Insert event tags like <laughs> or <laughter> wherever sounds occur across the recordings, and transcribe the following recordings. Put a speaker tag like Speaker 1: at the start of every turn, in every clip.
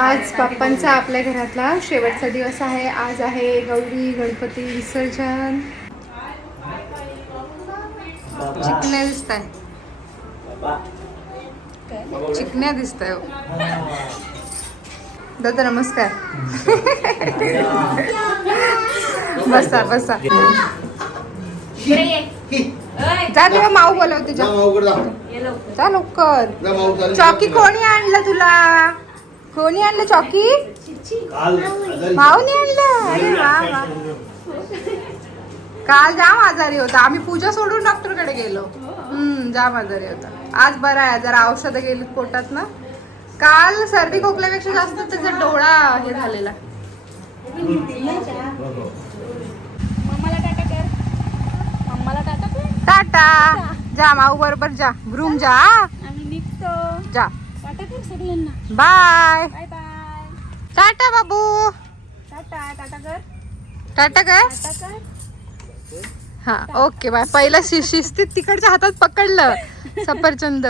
Speaker 1: आज बाप्पांचा आपल्या घरातला शेवटचा दिवस आहे. आज आहे गौरी गणपती विसर्जन. चिकण्या दिसत आहे चिकण्या दिसत आहे दादा नमस्कार. बसा बसा. जा तेव्हा माऊ बोलवते जा जा. लवकर. चॉकी कोणी आणलं तुला? कोणी आणलं चॉकी? भाऊनी आणलं. अरे वा वा. काल जाम आजारी होता. आम्ही पूजा सोडून डॉक्टरकडे गेलो. हम्म जाम आजारी होता. आज बरा आहे. जरा औषधं गेली पोटात ना. काल सर्दी खोकल्यापेक्षा जास्त त्याचा डोळा हे झालेला.
Speaker 2: मम्माला टाटा कर. मम्माला टाटा. कर
Speaker 1: टाटा जा माऊ बरोबर जा. रूम जा?
Speaker 2: आम्ही निघतो.
Speaker 1: जा.
Speaker 2: सगळ्यांना.
Speaker 1: बाय.
Speaker 2: Bye bye.
Speaker 1: टाटा बाबू.
Speaker 2: टाटा टाटा कर.
Speaker 1: टाटा काय
Speaker 2: टाटा कर.
Speaker 1: हा ओके बाय. पहिलं शि शिस्तीत तिकडच्या हातात पकडलं. सफरचंद.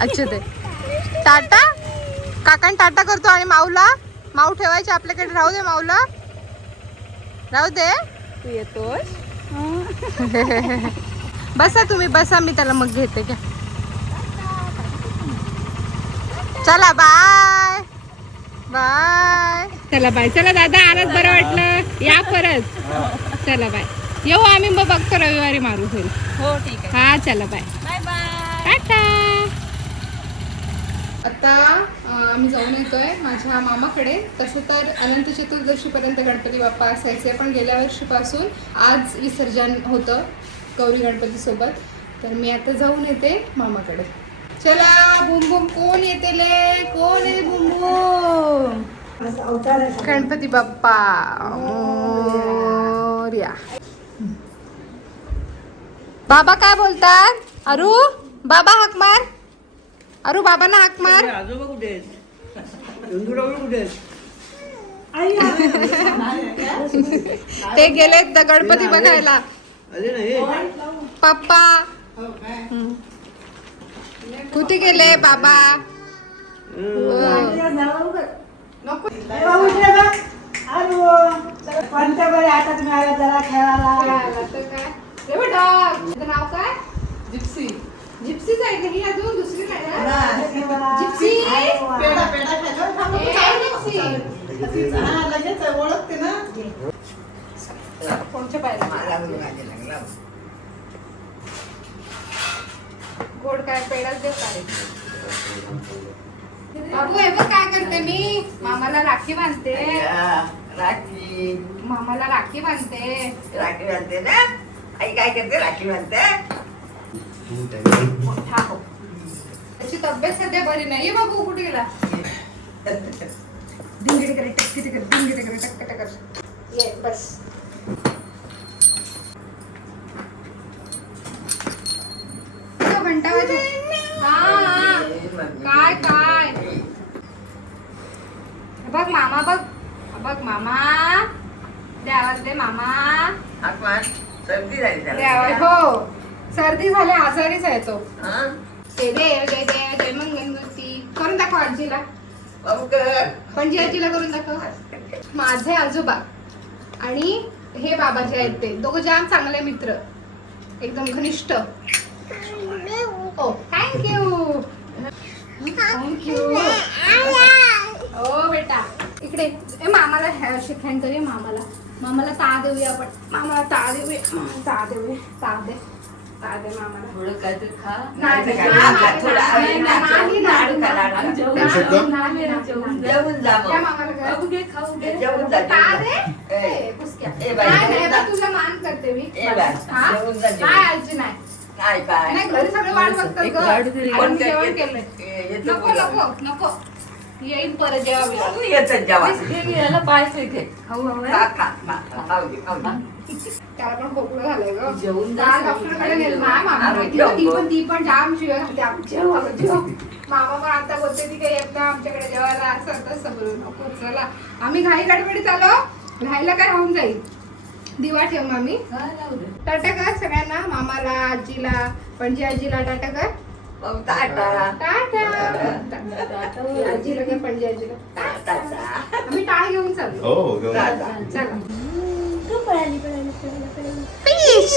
Speaker 1: अच्छा ते. टाटा? काकान टाटा करतो आणि माऊला. माऊ ठेवायचे आपल्याकडे. राहू दे माऊला. राहू दे.
Speaker 2: तू येतोस? <laughs>
Speaker 1: बसा तुम्ही बसा मी त्याला मग घेते घ्या. चला बाय. बाय. चला बाय. चला दादा आलाच बरं वाटलं? या परत. चला बाय. येऊ आम्ही मग बघतो रविवारी मारू घरी.
Speaker 2: हो ठीक आहे.
Speaker 1: हा चला बाय.
Speaker 2: Bye bye.
Speaker 1: टाटा. आता आम्ही जाऊन येतोय माझ्या मामाकडे. तसं तर अनंत चतुर्दशीपर्यंत गणपती बाप्पा असायचे पण गेल्या वर्षीपासून आज विसर्जन होतं. गौरी गणपती सोबत तर मी आता जाऊन येते मामाकडे. चला बुम बुम कोण येते ले? कोण आहे बुम बुम? गणपती बाप्पा. मोरया. बाबा काय बोलतात? अरू बाबा हाक मार. अरू बाबांना हाक मार.
Speaker 3: आजोबा कुठे कुठे <laughs>
Speaker 1: ते गेलेत द गणपती बघायला पप्पा. हम्म. कुठे गेले बाबा? हे. बघ. dog. तुझं नाव काय? जिप्सी. जिप्सीच आहे का? ही अजून दुसरी काय ना? जिप्सी? जिप्सी. कोणच्या पाहिजे गोड काय काय बाबू हे बघ काय करते मी. मामाला राखी बांधते.
Speaker 4: राखी
Speaker 1: मामाला राखी बांधते.
Speaker 4: राखी बांधते ना आई काय करते राखी बांधते
Speaker 1: मोठा हो. त्याची तब्येत सध्या बरी नाही बाबू कुठे गेला? <laughs> डिंगिडी करे टक्की टिकर डिंगिडी करे टक्क. टकर ये बस तो घंटा वाजव. हा, हा. काय काय बघ मामा बघ बघ मामा दे आवाज दे मामा
Speaker 4: आत्मान सर्दी झाली
Speaker 1: दे आवाज
Speaker 4: त्याला
Speaker 1: हो सर्दी झाली आजारीच आहे तो.
Speaker 4: हा?
Speaker 1: ते देव जय देव जय मंगलमूर्ती करून दाखव आजीला.
Speaker 4: बाबू कर
Speaker 1: पणजी आजीला करून दाखव. माझे आजोबा आणि हे बाबाजी आहेत ते दोघं जाम चांगले मित्र. एकदम घनिष्ठ. ओ थँक्यू थँक्यू ओ बेटा. इकडे ए मामाला शिक्षण करूया मामाला. मामाला ता देऊया आपण मामाला ता देऊया मामाला ता देऊया ता दे ता दे मामाला
Speaker 4: थोडं काहीतरी खा
Speaker 1: नाही,
Speaker 4: नाही,
Speaker 1: नाही,
Speaker 4: नाही, थोडं
Speaker 1: नाही,
Speaker 4: आहे
Speaker 1: नाही,
Speaker 4: ना,
Speaker 1: नाही,
Speaker 4: लाडू
Speaker 1: नाही,
Speaker 4: खा, लाडू खा.
Speaker 1: नाही,
Speaker 4: जेवून
Speaker 1: नाही,
Speaker 4: जा.
Speaker 1: नाही, नाही,
Speaker 4: जेवून
Speaker 1: नाही.
Speaker 4: जेवून जा
Speaker 1: त्या
Speaker 4: मग.
Speaker 1: मामाला काय?
Speaker 2: खाऊ घे खाऊ घे
Speaker 4: जेवून जा
Speaker 1: ता
Speaker 4: जेवून
Speaker 1: दे
Speaker 4: जा. ए,
Speaker 1: ए, पुसक्या.
Speaker 4: ए, बाई,
Speaker 1: नाही,
Speaker 4: जेवून
Speaker 1: नाही,
Speaker 4: जा.
Speaker 1: आता तुला मान करते मी
Speaker 4: ए, बाई,
Speaker 1: हा?
Speaker 4: जेवून जा, जेवून.
Speaker 1: काय आजी नाही
Speaker 4: काय काय
Speaker 1: नाही घरी सगळे वाट बघतात
Speaker 2: एक
Speaker 1: ग.
Speaker 2: लाडू दिले.
Speaker 1: आणि
Speaker 4: कोण
Speaker 1: मी
Speaker 4: काय
Speaker 1: जेवण
Speaker 4: येत-
Speaker 1: केलंय
Speaker 4: ए, येतो
Speaker 1: नको. नको नको येईन परत
Speaker 4: जेव्हा
Speaker 2: घे घे याला पाहायचं इथे खाऊ हवं
Speaker 4: खा, खा, खा, खा, खाऊ दे, खाऊ दे.
Speaker 1: त्याला पण खोकलं झालंय ग.
Speaker 2: जेवून जा,
Speaker 1: काल
Speaker 2: जेवून
Speaker 1: डॉक्टरकडे
Speaker 2: जा.
Speaker 1: नेलं. नाही, मामा
Speaker 4: अरे,
Speaker 1: माहिती ना, ती. पण ती जाम शिवाय. मामा पण आता बोलते ती काही येत नाही आमच्याकडे जेवायला असं तसं बोलू नको चला. आम्ही घाई गडबडीत आलो. राहायला काय राहून जाईल? दिवा ठेव मामी
Speaker 2: काय
Speaker 1: टाटा कर सगळ्यांना. मामाला आजीला पणजी आजीला टाटा कर. आजीला काय पणजी आजीला
Speaker 4: टाटा.
Speaker 1: आम्ही टाळ घेऊन चाललो.
Speaker 5: हो घेऊन
Speaker 1: चला. फिश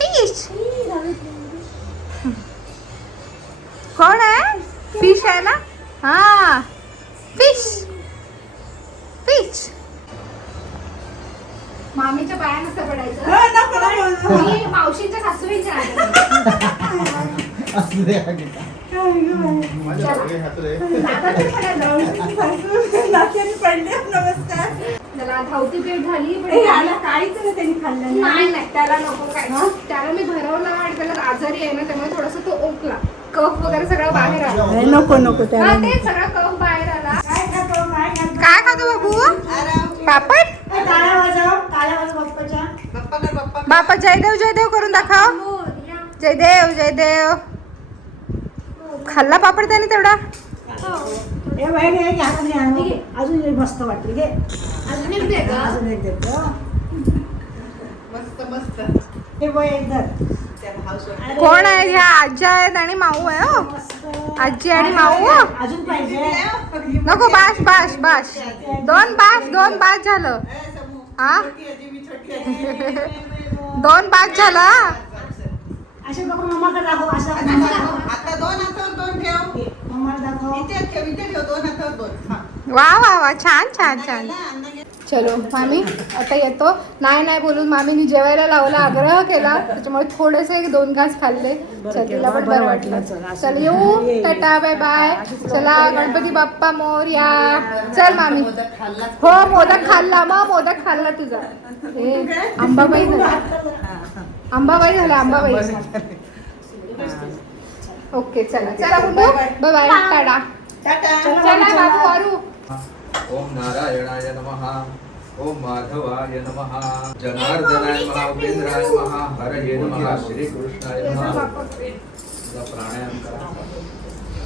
Speaker 1: फिश कोण आहे? फिश आहे ना? हा. फिश फिश मामीच्या पाया नसतं पडायचं. मी मावशींच्या सासूबाईंच्या <laughs> त्याला धावती पेट झाली पण नाही. नाही त्याला नको काय. त्याला मी भरवलं आणि त्याला आजारी आहे ना त्यामुळे थोडस तो ओकला. कफ वगैरे सगळं बाहेर आला.
Speaker 3: नको नको
Speaker 1: तेच सगळा कफ बाहेर आला. काय खातो बाबू? पापड?
Speaker 4: पप्पा कर पप्पा
Speaker 1: बापा जयदेव जयदेव करून दाखव. जयदेव जयदेव. खाल्ला पापड त्याने तेवढा?
Speaker 3: अजून मस्त वाटते घे.
Speaker 1: अजून एक दे गं.
Speaker 3: अजून एक देतो.
Speaker 4: मस्त मस्त.
Speaker 3: हे बघ एक धर.
Speaker 4: त्या हाऊस
Speaker 1: कोण आहे? ह्या आजी आहेत आणि माऊ आहे हो.
Speaker 3: मस्त.
Speaker 1: आजी आणि माऊ
Speaker 3: अजून पाहिजे.
Speaker 1: नको बाश बाश बाश दोन बाश दोन बाश <laughs> झालं. हा दोन बाश झालं हा.
Speaker 3: असे बघ मम्माकडे दाखव असं मम्माला
Speaker 4: आता दोन हातावर दोन ठेव.
Speaker 3: मम्माला दाखव.
Speaker 4: इथे ठेव इथे ठेव दोन हातावर दोन. हा.
Speaker 1: वा वा वा छान छान छान. चलो मामी आता येतो. नाही नाही बोलून मामीनी जेवायला लावला आग्रह केला. त्याच्यामुळे थोडेसे एक दोन घास खाल्ले. चल तिला पण बरं वाटलं. चल येऊ. <laughs> Tata bye bye. चला गणपती बाप्पा मोरया चल मामी. हो मोदक खाल्ला मग मोदक खाल्ला तुझा. हे आंबाबाई <laughs> झाला. आंबाबाई झाला आंबाबाई ओके चला. चला बुंदू बाय बाय टाटा.
Speaker 4: टाटा.
Speaker 1: चला बाबू अरू
Speaker 6: ओम नारायणाय नमः. ओम माधवाय नमः. जनार्दनाय नमः. उपेंद्राय नमः. हरये नमः. श्रीकृष्णाय नमः. तुझा प्राणायाम करा.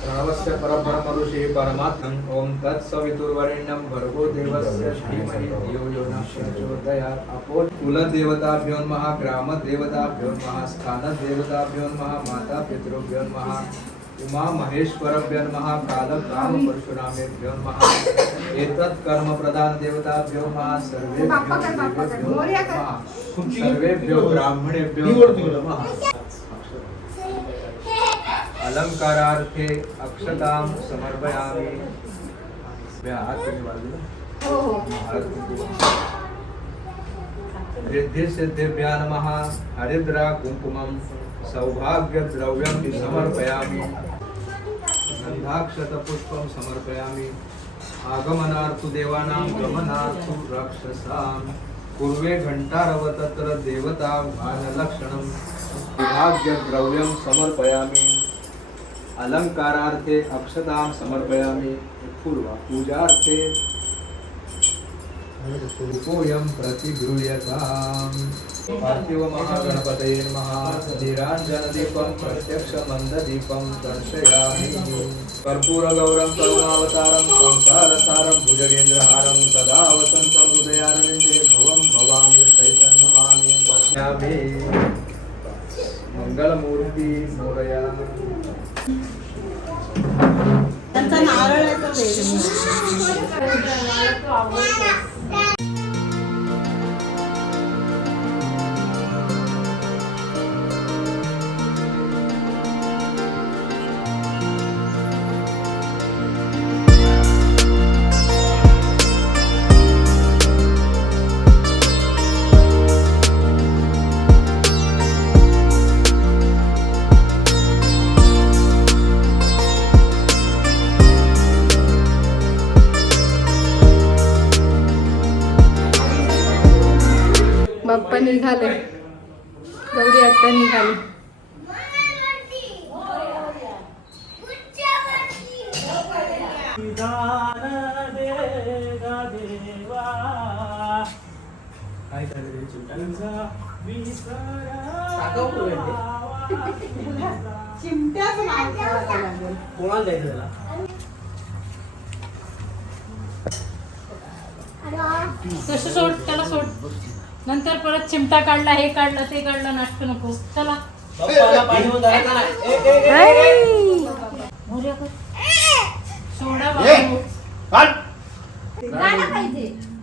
Speaker 6: प्रणवस्य परब्रह्म ऋषी परमात्मन ओम तत्सवितुर्वरेण्यं भर्गो देवस्य धियो यो न प्रचोदयात् अपो कुलदेवताभ्यो नमः ग्रामदेवताभ्यो नमः स्थानदेवताभ्यो नमः माता पितृभ्यो नमः उमा महेश्वरभ्यो नमः कालकाम परशुरामेभ्यो नमः एतत् कर्म प्रदान देवताभ्यो नमः सर्वेभ्यो. देवेभ्यो. नमः सर्वेभ्यो ब्राह्मणेभ्यो नमः अलंकारार्थे अक्षतां समर्पयामि.
Speaker 1: हो हो.
Speaker 6: हात कुंकुम. रिद्धिसिद्धिभ्या नमः। हरिद्रा कुङ्कुमं सौभाग्यद्रव्यं समर्पयामि। गन्धाक्षतपुष्पं समर्पयामि। आगमनार्थु देवानां गमनार्थु राक्षसां पूर्वे घण्टारव तत्र देवता भानलक्षणं विभाग्यद्रव्यं समर्पयामि। अलङ्कारार्थे अक्षतां समर्पयामि पूर्वा पूजार्थे रूपोऽयं प्रतिगृह्यताम्। पार्थिवमहागणपतये नमः। निराञ्जनदीपं प्रत्यक्षमन्ददीपं दर्शयामि। कर्पूरगौरं करुणावतारं संसारसारं भुजगेन्द्रहारं सदा वसन्तं हृदयानन्दे भवं भवामि चैतन्यमामि। पश्यामि। मङ्गलमूर्ति मोदया
Speaker 3: त्यांचा नारळ आहे तो
Speaker 1: निघाले. गौरी आत्ता निघाली.
Speaker 5: कोणाला द्यायचं त्याला
Speaker 2: सोड त्याला सोड. नंतर परत चिमटा काढला हे काढलं ते काढलं नाटक नको. चला. सोडा
Speaker 5: ए, काढ.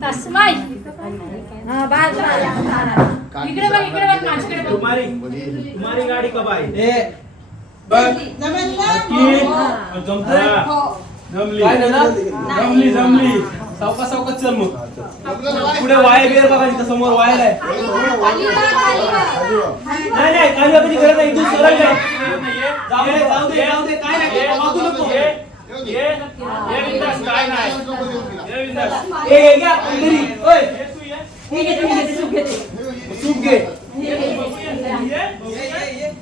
Speaker 2: तसमाई हा बाल इकडे बघ इकडे बघ माझ्याकडे बघ.
Speaker 7: तुम्हारी. तुम्हारी गाड़ी कब आई. की? जमतोय जमली? जमली. जमली सावका सावका चल मग. पुढे वाय बिर बघा तिथं समोर वायर आहे नाही नाही काली बाबाची गरज नाही इथून सरळ जाय जाऊ दे जाऊ दे जाऊ दे काय नाही नको. ए घ्या ओय. सूप घे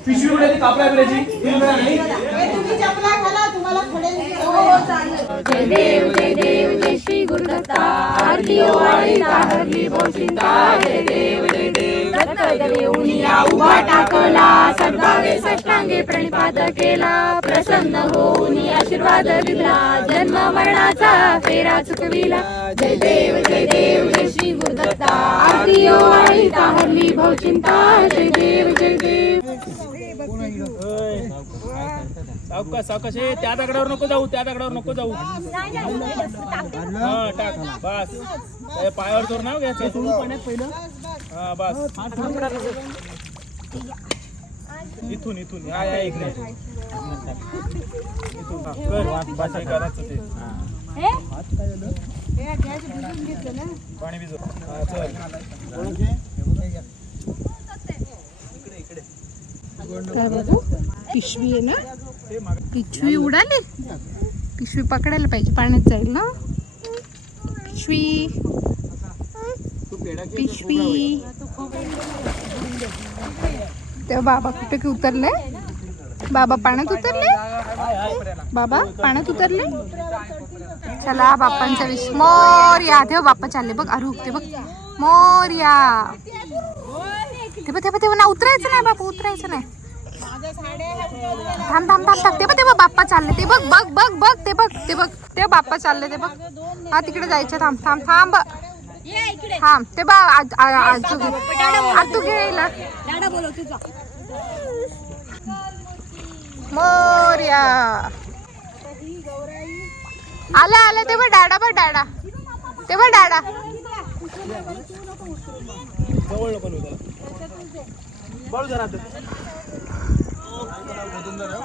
Speaker 7: पिशवी उडाली कापडा बिराची नाही
Speaker 3: तुम्ही चपला घाला तुम्हाला थोडे
Speaker 2: जय देव जय देव जय श्री गुरुदत्ता आरती ओवाळी हरली भोचिंता जय देव जय देव रत्नागिरी उनिया उभा टाकला सद्भावे सष्टांगे प्रणिपात केला प्रसन्न होऊन आशीर्वाद दिला जन्म मरणाचा फेरा चुकविला जय देव जय देव जय श्री गुरुदत्ता आरती ओवाळी हरली भोचिंता जय देव जय देव.
Speaker 7: सावकाश सावकाश. ए त्या दगडावर नको जाऊ त्या दगडावर नको जाऊ. हा टाक बस. ए, पायावर जोर नाव घ्यायचं सोडून हा बस. इथून इथून. या या इकडे. इथून हा, कर. बस हे करायचं ते. पाणी भिजव. हा चल.
Speaker 1: काय बाबू पिशवी आहे ना? पिशवी उडाली? पिशवी पकडायला पाहिजे पाण्यात जाईल ना? पिशवी. पिशवी. तेव्हा बाबा कुठे की उतरले? बाबा पाण्यात उतरले? बाबा पाण्यात उतरले? चला बाप्पांचा विश मोर्या. तेव्हा बाप्पा चालले. बघ अरे ते बघ. मोर्या. ते बघ तेव्हा ना उतरायचं नाही बापा उतरायचं नाही. थांब थांब थांब थांब. ते बघ ते बघ बाप्पा चालले. ते बघ बघ बघ बघ ते बघ ते बघ. ते बाप्पा चालले ते बघ. हा तिकडे जायचं. थांब थांब थांब. थांब. ते बघ आज- आ- तू घे. तू मोर्या. आले आले. ते बघ डाडा बघ डाडा. ते बघ डाडा.
Speaker 7: जवळ नको नेऊ त्याला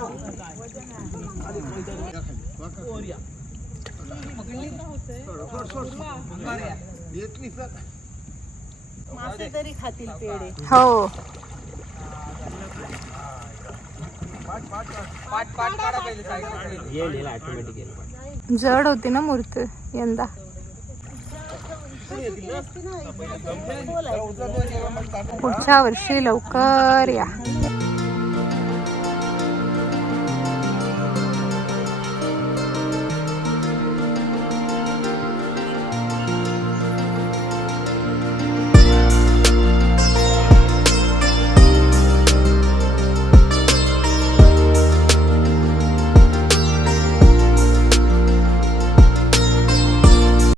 Speaker 7: बळू
Speaker 1: हो. जड होती ना मूर्त यंदा. पुढच्या वर्षी लवकर या.